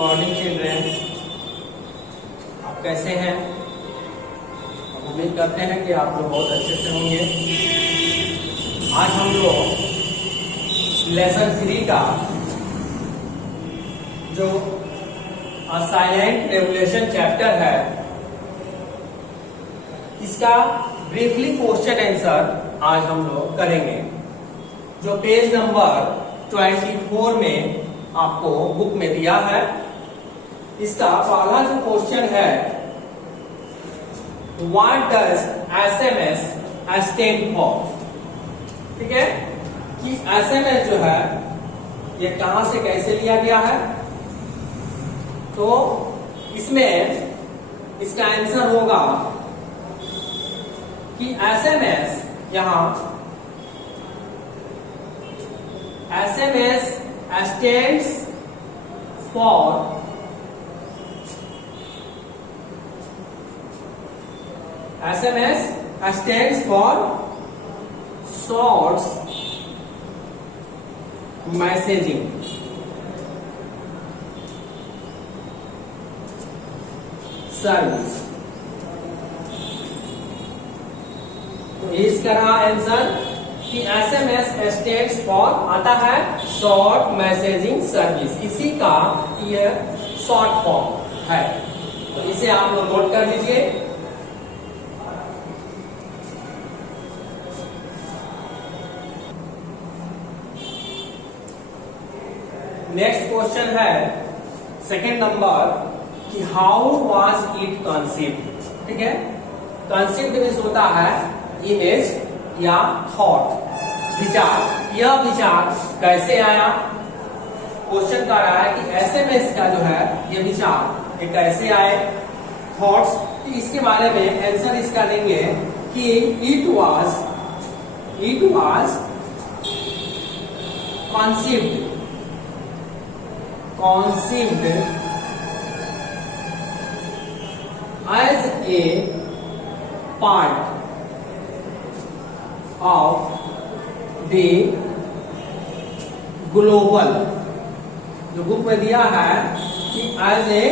Morning children, आप कैसे हैं? उम्मीद करते हैं कि आप लोग बहुत अच्छे से होंगे। आज हम लोग लेसन 3 का जो साइलेंट रेगुलेशन चैप्टर है, इसका ब्रीफली क्वेश्चन आंसर आज हम लोग करेंगे, जो पेज नंबर 24 में आपको बुक में दिया है। इसका पहला जो क्वेश्चन है, what does SMS stand for? ठीक है, कि SMS जो है ये कहां से कैसे लिया गया है। तो इसमें इसका आंसर होगा कि SMS यहां SMS stands for short messaging service. तो इसका आंसर कि SMS स्टैंड्स फॉर आता है शॉर्ट मैसेजिंग सर्विस, इसी का यह शॉर्ट फॉर्म है। तो इसे आप लोग नोट कर लीजिए। नेक्स्ट क्वेश्चन है सेकंड नंबर कि हाउ वाज इट कंसीव्ड। ठीक है, कंसीव्ड मीन्स होता है इमेज या थॉट, विचार। यह विचार कैसे आया? क्वेश्चन कर रहा है कि SMS का जो है ये विचार ये कैसे आए, थॉट्स। इसके बारे में आंसर इसका देंगे कि it was conceived as a part of the global, जो बुक में दिया है कि as a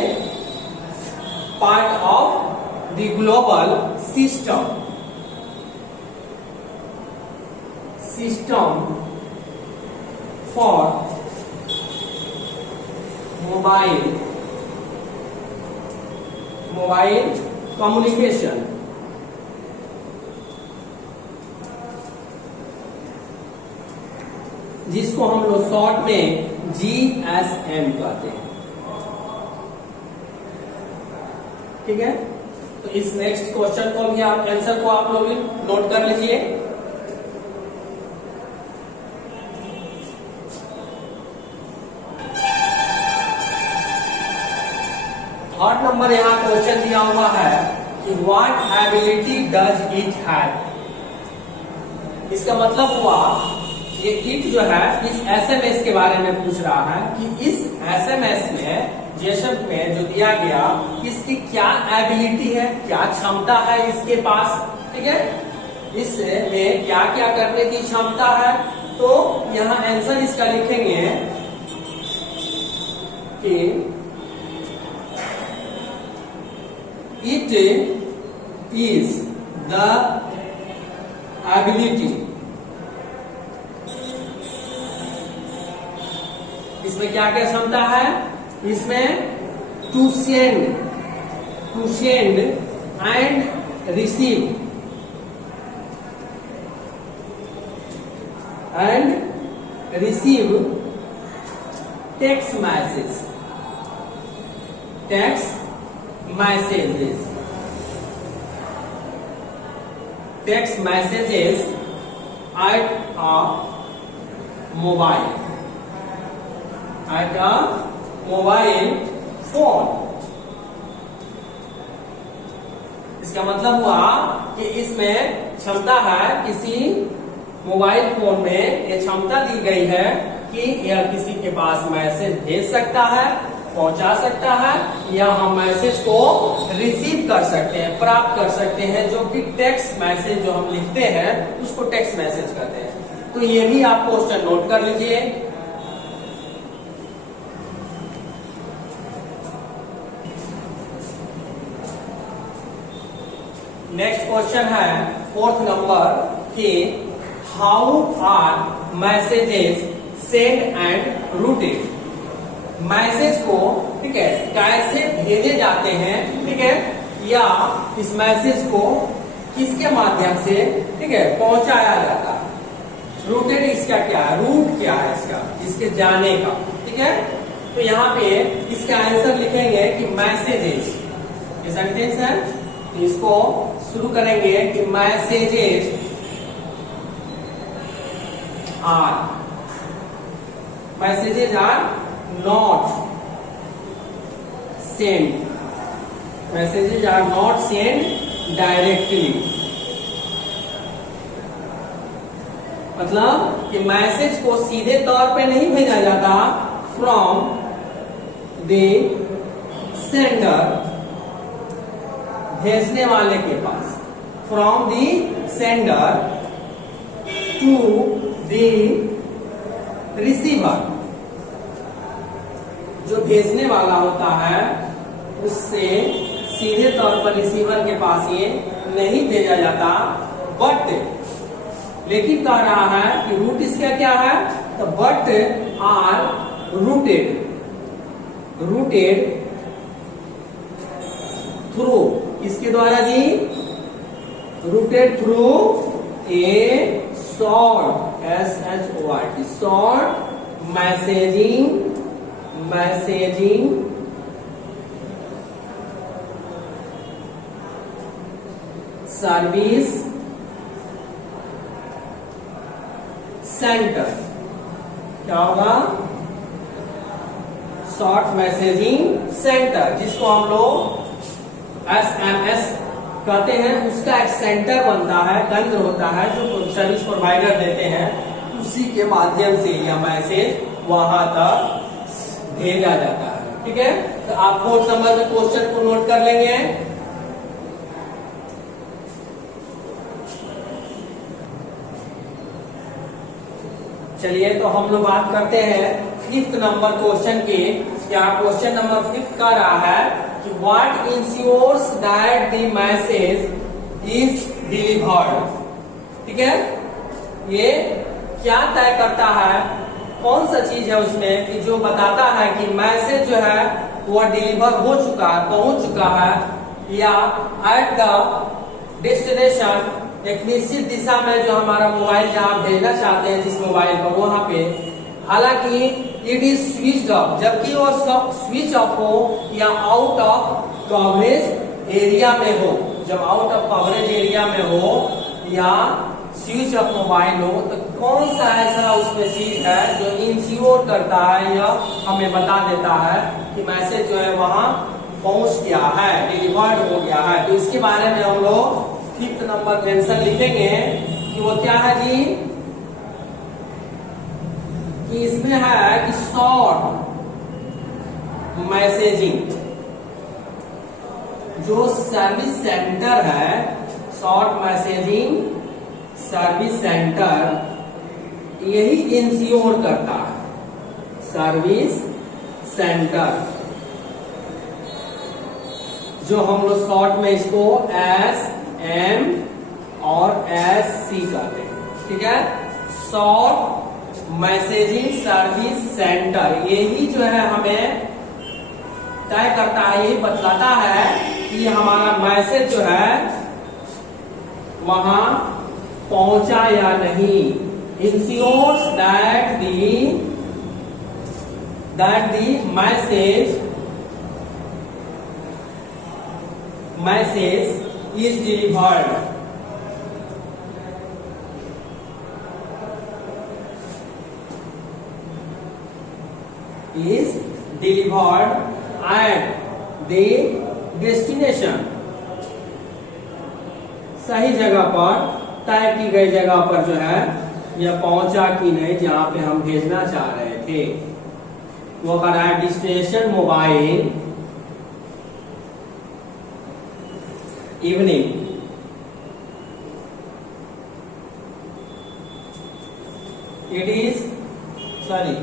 part of the global system for mobile communication, जिसको हम लोग शॉर्ट में GSM कहते हैं। ठीक है, तो इस नेक्स्ट क्वेश्चन को भी आप आंसर को आप लोग नोट कर लीजिए। थर्ड नंबर यहां क्वेश्चन दिया हुआ है कि what ability does it have. इसका मतलब हुआ ये इट जो है इस SMS के बारे में पूछ रहा है कि इस SMS में जेसन में जो दिया गया इसकी क्या एबिलिटी है, क्या क्षमता है इसके पास। ठीक है, इसमें क्या क्या करने की क्षमता है। तो यहां आंसर इसका लिखेंगे कि इट इज द एबिलिटी। इसमें क्या क्या क्षमता है? इसमें to send and receive text messages at a mobile phone. इसका मतलब हुआ कि इसमें क्षमता है, किसी मोबाइल फोन में ये क्षमता दी गई है कि यह किसी के पास मैसेज भेज सकता है, पहुंचा सकता है, या हम मैसेज को रिसीव कर सकते हैं, प्राप्त कर सकते हैं, जो कि टेक्स्ट मैसेज जो हम लिखते हैं उसको टेक्स्ट मैसेज कहते हैं। तो ये भी आप क्वेश्चन नोट कर लीजिए। नेक्स्ट क्वेश्चन है 4th नंबर कि how are messages send and routed. Message को, ठीक है, कैसे भेजे जाते हैं, ठीक है, या इस मैसेज को किसके माध्यम से, ठीक है, पहुंचाया जाता है। रूटेड इसका क्या है, रूट क्या है इसका, इसके जाने का, ठीक है। तो यहाँ पे इसका आंसर लिखेंगे कि मैसेजेस, ये सेंटेंस है, तो इसको शुरू करेंगे कि messages are not send, messages are not send directly. मतलब कि मैसेज को सीधे तौर पे नहीं भेजा जाता फ्रॉम द सेंडर, भेजने वाले के पास, from the sender to the receiver. जो भेजने वाला होता है उससे सीधे तौर पर रिसीवर के पास ये नहीं भेजा जाता, बट लेकिन कह रहा है कि रूट इसका क्या है, तो बट आर रूटेड थ्रू, इसके द्वारा जी, routed through a short SHORT short messaging service center. क्या होगा, शॉर्ट मैसेजिंग सेंटर, जिसको हम लोग SMS कहते हैं, उसका एक सेंटर बनता है, केंद्र होता है जो सर्विस प्रोवाइडर देते हैं, उसी के माध्यम से यह मैसेज वहां तक भेजा जाता है, ठीक है। तो आप 4th नंबर में क्वेश्चन को नोट कर लेंगे। चलिए तो हम लोग बात करते हैं 5th नंबर क्वेश्चन की। क्या क्वेश्चन नंबर 5 कह रहा है कि what ensures that the message is delivered, ठीक है। ये क्या तय करता है, कौन सा चीज है उसमें कि जो बताता है कि मैसेज जो है वह डिलीवर हो चुका है, पहुंच चुका है, या एट द डेस्टिनेशन, एक निश्चित दिशा में जो हमारा मोबाइल जहां भेजना चाहते हैं जिस मोबाइल पर, वहां पे, हालांकि इट इज स्विच ऑफ, जबकि वो सब स्विच ऑफ हो या आउट ऑफ कवरेज एरिया में हो। जब आउट ऑफ कवरेज एरिया में हो या स्विच ऑफ मोबाइल हो, तो कौन सा ऐसा उसमें चीज है जो इंश्योर करता है या हमें बता देता है कि मैसेज जो है वहां पहुंच गया है, डिलीवर्ड हो गया है। तो इसके बारे में हम लोग 5th नंबर मेंशन लिखेंगे कि वो क्या है जी, कि इसमें है कि शॉर्ट मैसेजिंग, जो सर्विस सेंटर है, शॉर्ट मैसेजिंग सर्विस सेंटर यही इंश्योर करता है। सर्विस सेंटर जो हम लोग शॉर्ट में इसको SM और SC कहते हैं, ठीक है। शॉर्ट मैसेजिंग सर्विस सेंटर यही जो है हमें तय करता है, यही बतलाता है कि हमारा मैसेज जो है वहां पहुंचा या नहीं। Ensures that the message is delivered, at the destination, सही जगह पर, तय की गई जगह पर जो है यह पहुंचा कि नहीं जहां पे हम भेजना चाह रहे थे। वो कह रहा है destination mobile evening, it is, sorry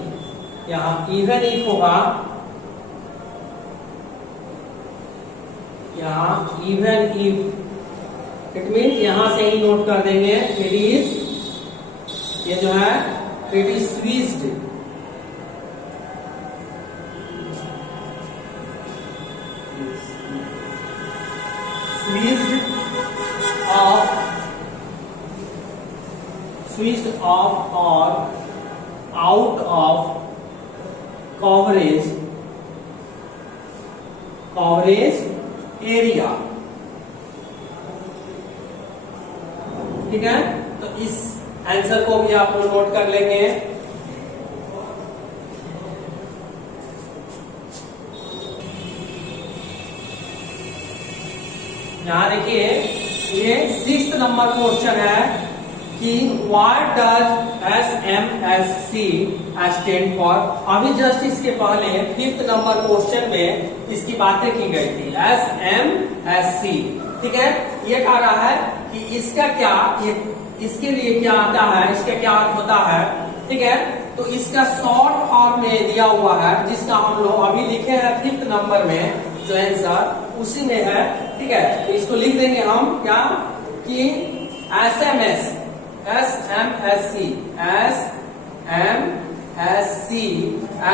यहां इवन इफ होगा, यहां इवन इफ इट मीन यहां से ही नोट कर देंगे इट इज, ये जो है it is switched, switched off or out of coverage area। ठीक है, तो इस आंसर को भी आप लोग नोट कर लेंगे। यहां देखिए ये 6th नंबर क्वेश्चन है कि what does SMSC stand for. अभी जस्ट इसके पहले 5th नंबर क्वेश्चन में इसकी बातें की गई थी, SMSC। ठीक है, ये कह रहा है कि इसका क्या, ये इसके लिए क्या आता है, इसका क्या अर्थ होता है। ठीक है, तो इसका शॉर्ट फॉर्म में दिया हुआ है, जिसका हम लोग अभी लिखे हैं 5th नंबर में जो आंसर उसी में है। ठीक है, तो इसको लिख देंगे हम क्या कि SMSC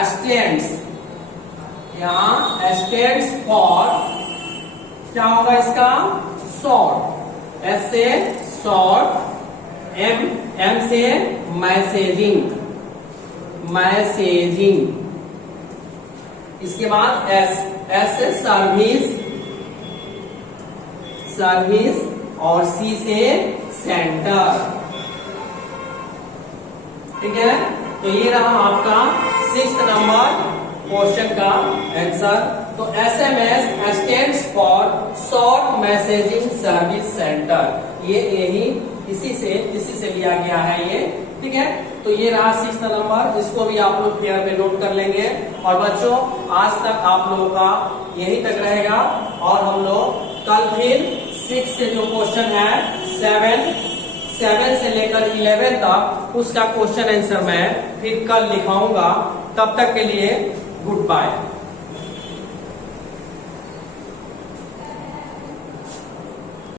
स्टैंड्स, यहाँ स्टैंड्स फॉर क्या होगा इसका, शॉर्ट, S से शॉर्ट, M से मैसेजिंग, इसके बाद S से सर्विस और C से सेंटर। ठीक है, तो ये रहा आपका 6th नंबर क्वेश्चन का आंसर। तो SMS stands for short messaging service centre, ये यही इसी से लिया गया है ये। ठीक है, तो ये रहा 6th नंबर, इसको भी आप लोग पेयर में नोट कर लेंगे। और बच्चों आज तक आप लोगों का यही तक रहेगा, और हम लोग कल फिर 6 से जो क्वेश्चन है 7 से लेकर 11 तक उसका क्वेश्चन आंसर मैं फिर कल लिखाऊंगा। तब तक के लिए गुड बाय।